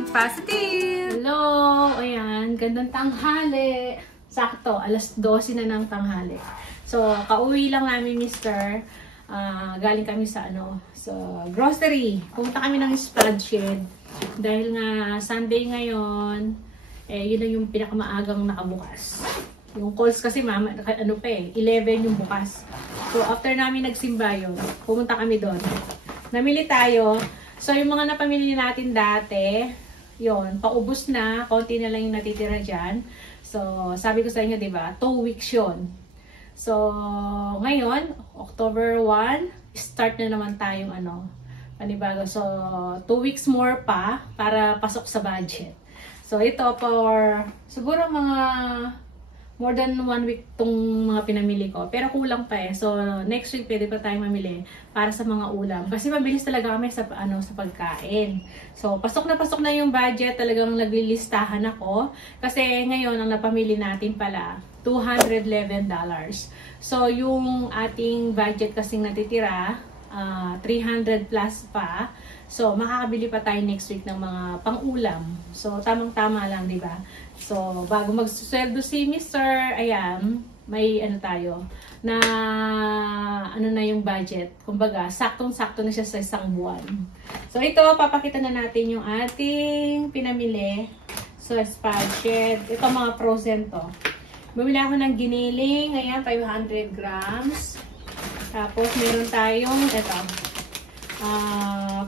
Think Positive! Hello! Ayan, gandang tanghali. Sakto, alas 12 na ng tanghali. So, kauwi lang namin, mister. Galing kami sa grocery. Pumunta kami ng Spladshed. Dahil nga Sunday ngayon, yun na yung pinakamaagang nakabukas. Yung calls kasi 11 yung bukas. So, after namin nagsimba yun, pumunta kami doon. Namili tayo. So, yung mga napamili natin dati, yun, paubos na, konti na lang yung natitira dyan. So, sabi ko sa inyo, diba, 2 weeks yun. So, ngayon, October 1, start na naman tayong panibago. So, 2 weeks more pa para pasok sa budget. So, ito for, siguro mga more than 1 week tong mga pinamili ko. Pero kulang pa eh. So, next week pwede pa tayong mamili para sa mga ulam. Kasi mabilis talaga kami sa pagkain. So, pasok na yung budget. Talagang naglilistahan ako. Kasi ngayon, ang napamili natin pala, $211. So, yung ating budget kasing natitira, 300 plus pa. So, makakabili pa tayo next week ng mga pang-ulam. So, tamang-tama lang, di ba? So, bago magsusweldo si Mr. Ayan, may tayo, na na yung budget. Kumbaga, saktong-sakto na siya sa isang buwan. So, ito, papakita na natin yung ating pinamili sa Spladshed. Ito, mga frozen to. Bumili ako ng giniling, ayan, 500 grams. Tapos, meron tayong, ito,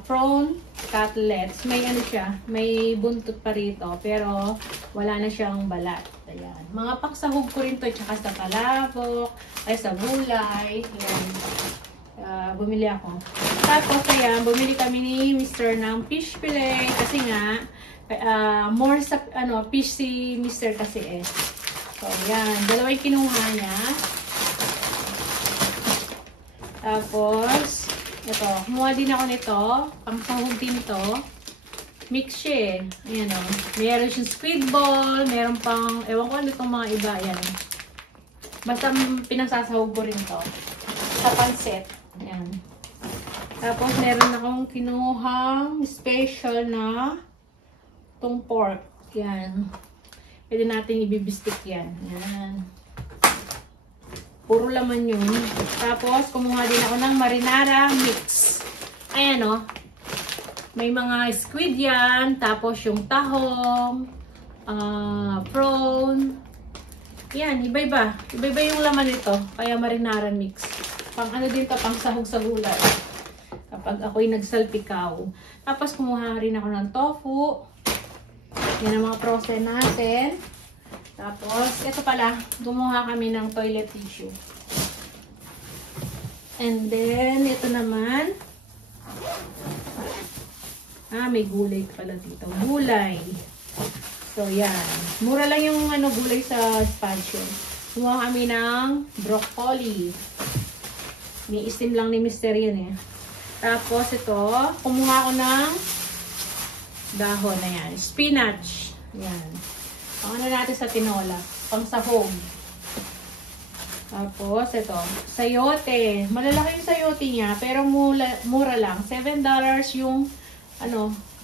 prawn cutlets. May siya, may buntot pa rito, pero wala na siyang balat. Ayan. Mga paksahog ko rin to, tsaka sa palabok, ay sa gulay. Ayan. Bumili ako. Tapos, ayan, bumili kami ni Mr. ng fish fillet, kasi nga, more sa, fish si Mr. kasi eh. So, ayan. Dalawa yung kinuha niya. Tapos, ito, kumuha din ako nito. Pangsahog din to. Mix siya eh. Ayan o. Meron siyang squid ball. Meron pang, ewan ko ano itong mga iba. Ayan. Basta pinagsasahog ko rin to. Sa pansit. Ayan. Tapos, meron akong kinuhang special na itong pork. Ayan. Pwede natin ibibistik yan. Ayan. Puro laman yun. Tapos, kumuha din ako ng marinara mix. Ayan o. May mga squid yan. Tapos, yung tahong. Prawn. Yan, iba-iba. Iba-iba yung laman nito. Kaya marinara mix. Pang din to, pang sahog sa gulay. Kapag ako'y nagsalpikaw. Tapos, kumuha rin ako ng tofu. Yan ang mga frozen natin. Tapos, ito pala, gumawa kami ng toilet tissue. And then, ito naman. May gulay pala dito. Gulay. So, yan. Mura lang yung gulay sa Spladshed. Gumawa kami ng broccoli. Ni-steam lang ni Mr. yan eh. Tapos, ito, kumuha ko ng dahon na yan. Spinach. Yan. Natin sa tinola. Pang sahog. Tapos, ito. Sayote. Malalaki yung sayote niya. Pero mura lang. $7 yung,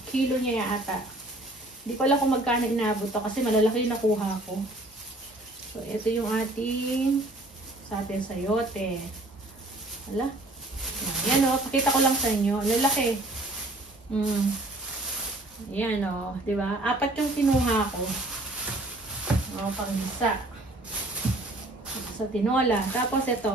kilo niya yata. Hindi ko alam kung magkano inabot to. Kasi malalaki yung nakuha ko. So, ito yung ating sayote. Hala. Yan o. Pakita ko lang sa inyo. Lalaki. Yan o. Diba? 4 yung kinuha ko. Pang-isa. Sa tinola. Tapos ito,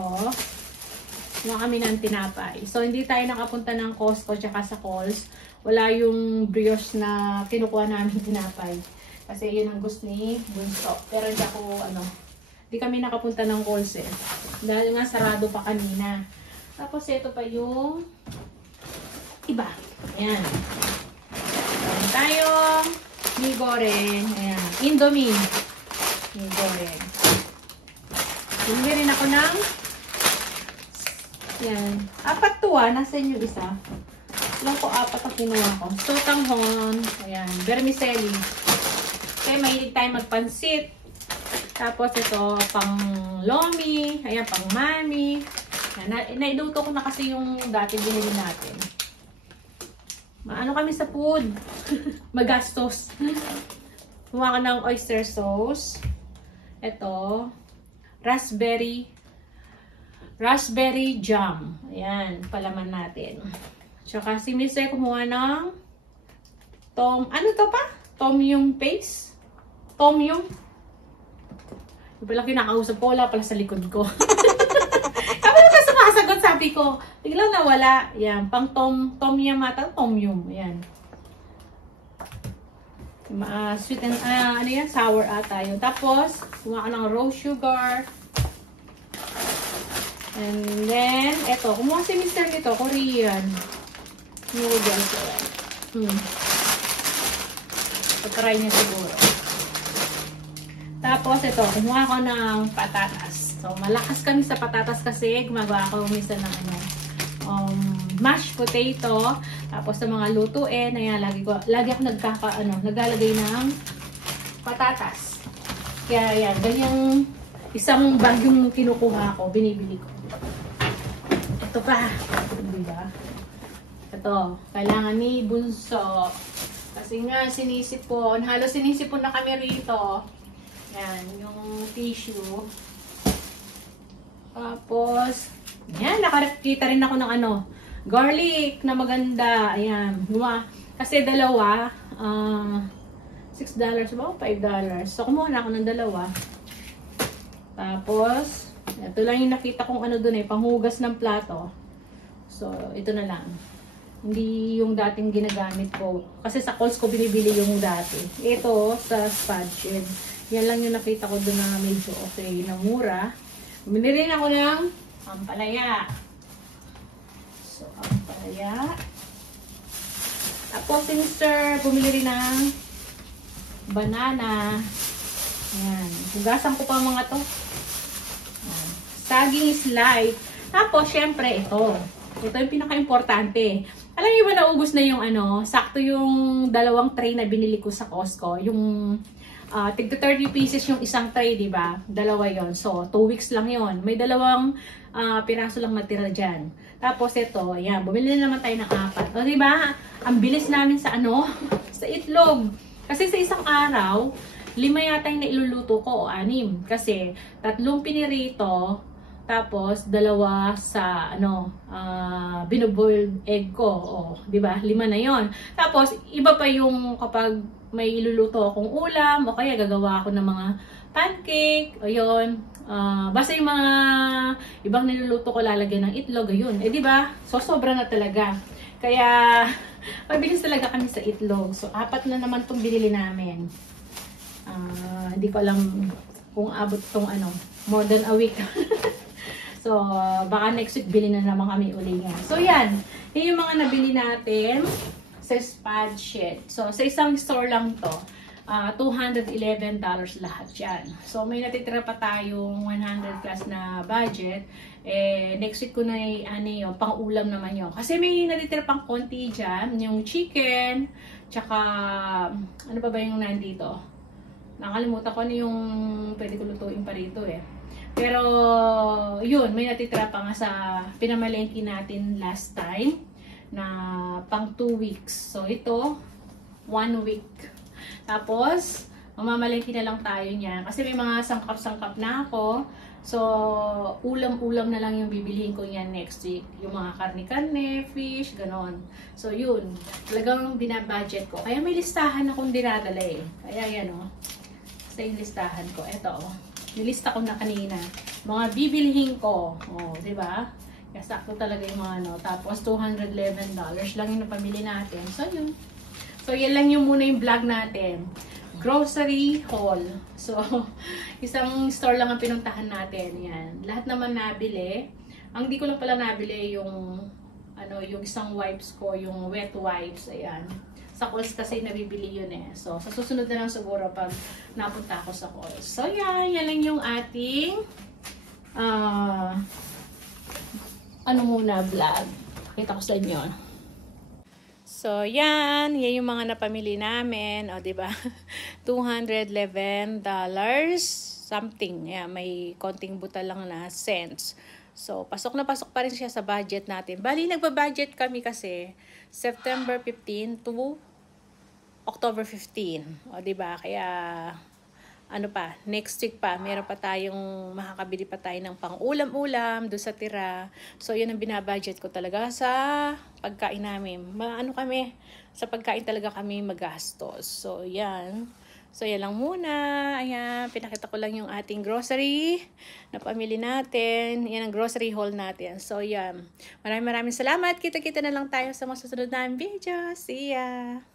na kami ng tinapay. So, hindi tayo nakapunta ng Costco tsaka sa Coles. Wala yung brioche na kinukuha namin tinapay. Kasi yun ang gusto ni Bunso. Pero hindi kami nakapunta ng Coles eh. Dahil nga sarado pa kanina. Tapos ito pa yung iba. Ayan. Ayan tayong mi goreng. Ayan. Indomie. Mi goreng. Bumili rin ako ng yan. 4 to Nasaan yung isa? Lang po 4 ang kinuha ko. Sotanghon. Ayan. Vermicelli. Okay, mahilig tayo magpansit. Tapos ito, pang lomi. Ayan, pang mami. Nailuto ko na kasi yung dati binili natin. Maano kami sa food. Magastos. Kumuha ko ng oyster sauce. Ito. Raspberry jam. Ayan, palaman natin. Tsaka si Mr. kumuha ng ano to pa? Tom Yum paste? Tom Yum? Yung pala kinakausap ko, wala pala sa likod ko. Kami na sumasagot, sabi ko. Biglang nawala. Ayan, pang Tom Yum ata. Tom Yum. Ayan. Sweet and, ano yan? Sour ata yun. Tapos, kumuha ka ng rose sugar. And then, eto. Kumuha si Mr. nito. Korean. Noodles. Pag-try niya siguro. Tapos, ito. Kumuha ko ng patatas. So, malakas kami sa patatas kasi gumagawa ako minsan ng mashed potato. Tapos, sa mga lutuin, ayan, lagi ako naglalagay ng patatas. Kaya, ayan, ganyang isang bag yung kinukuha ko, binibili ko. Ito pa. Diba? Ito, kailangan ni Bunso. Kasi nga, sinisipon. Halos sinisipon na kami rito. Yan, yung tissue. Tapos, yan, nakakita rin ako ng garlic na maganda. Ayan, kasi dalawa, $6 ba o $5? So, kumuha na ako ng dalawa. Tapos, ito lang yung nakita kong dun panghugas ng plato. So, ito na lang. Hindi yung dating ginagamit ko. Kasi sa Coles ko binibili yung dati. Ito, sa Spadged. Yan lang yung nakita ko dun na medyo okay, na mura. Bumili rin ako ng ampalaya. So, ampalaya. Tapos, si Mr. bumili rin ng banana. Ayan. Hugasan ko pa mga to. Ayan. Saging is light. Tapos, syempre, ito. Ito yung pinaka-importante. Alam niyo ba, naubos na yung sakto yung dalawang tray na binili ko sa Costco. Yung tigto 30 pieces yung isang tray, di ba? Dalawa yon. So, 2 weeks lang yon. May dalawang piraso lang natira dyan. Tapos ito, ayan, bumili na naman tayo ng 4. O, di ba? Ang bilis namin sa sa itlog. Kasi sa isang araw, 5 yata yung nailuluto ko o 6. Kasi 3 pinirito, tapos 2 sa binoboiled egg ko. O, di ba? 5 na yon. Tapos iba pa yung kapag may iluluto akong ulam o kaya gagawa ako ng mga pancake, o yun. Basta yung mga ibang niluluto ko lalagyan ng itlog, ayun. Eh, di ba? So, sobra na talaga. Kaya, mabilis talaga kami sa itlog. So, 4 na naman itong binili namin. Hindi ko alam kung abot itong more than a week. So, baka next week bili na naman kami uli yan. So, yan. Yan yung mga nabili natin sa Spadged. So, sa isang store lang to. $211 lahat yan. So, may natitira pa tayong 100 plus na budget. Next week ko na yung pang-ulam naman yun. Kasi may natitira pang konti dyan. Yung chicken, tsaka, ano pa ba yung nandito? Nakalimutan ko yung pwede ko lutuin pa rito Pero, yun, may natitira pa nga sa pinamalengke natin last time na pang 2 weeks. So, ito, 1 week. Tapos, mamamalengke na lang tayo niyan. Kasi may mga sangkap-sangkap na ako. So, ulam-ulam na lang yung bibilihin ko yan next week. Yung mga karne-karne, fish, ganon. So, yun. Talagang binabudget ko. Kaya may listahan akong dinadala Kaya yan Sa yung listahan ko. Ito nilista ko na kanina. Mga bibilihin ko. Di ba? Kaya sakto talaga yung mga Tapos, $211 lang yung napamili natin. So, yun. So, yan lang yung muna yung vlog natin. Grocery haul. So, isang store lang ang pinuntahan natin. Yan. Lahat naman nabili. Ang di ko lang pala nabili yung yung isang wipes ko, yung wet wipes. Ayan. Sa Coles kasi nabibili yun So, sa susunod na lang siguro pag napunta ako sa Coles. So, yan. Yan lang yung ating vlog. Kita ko sa inyo. So, yan. Yan yung mga napamili namin. O, diba? $211 something. Yeah, may konting buta lang na cents. So, pasok na pasok pa rin siya sa budget natin. Bali, nagba-budget kami kasi September 15 to October 15. O, diba? Kaya, ano pa, next week pa, meron pa tayong, makakabili pa tayo ng pang-ulam-ulam doon sa tira. So, yun ang binabudget ko talaga sa pagkain namin. Ano kami, sa pagkain talaga kami magastos. So, yan. So, yan lang muna. Ayan, pinakita ko lang yung ating grocery na pamili natin. Yan ang grocery haul natin. So, yan. Maraming salamat. Kita-kita na lang tayo sa mga susunod na video. See ya!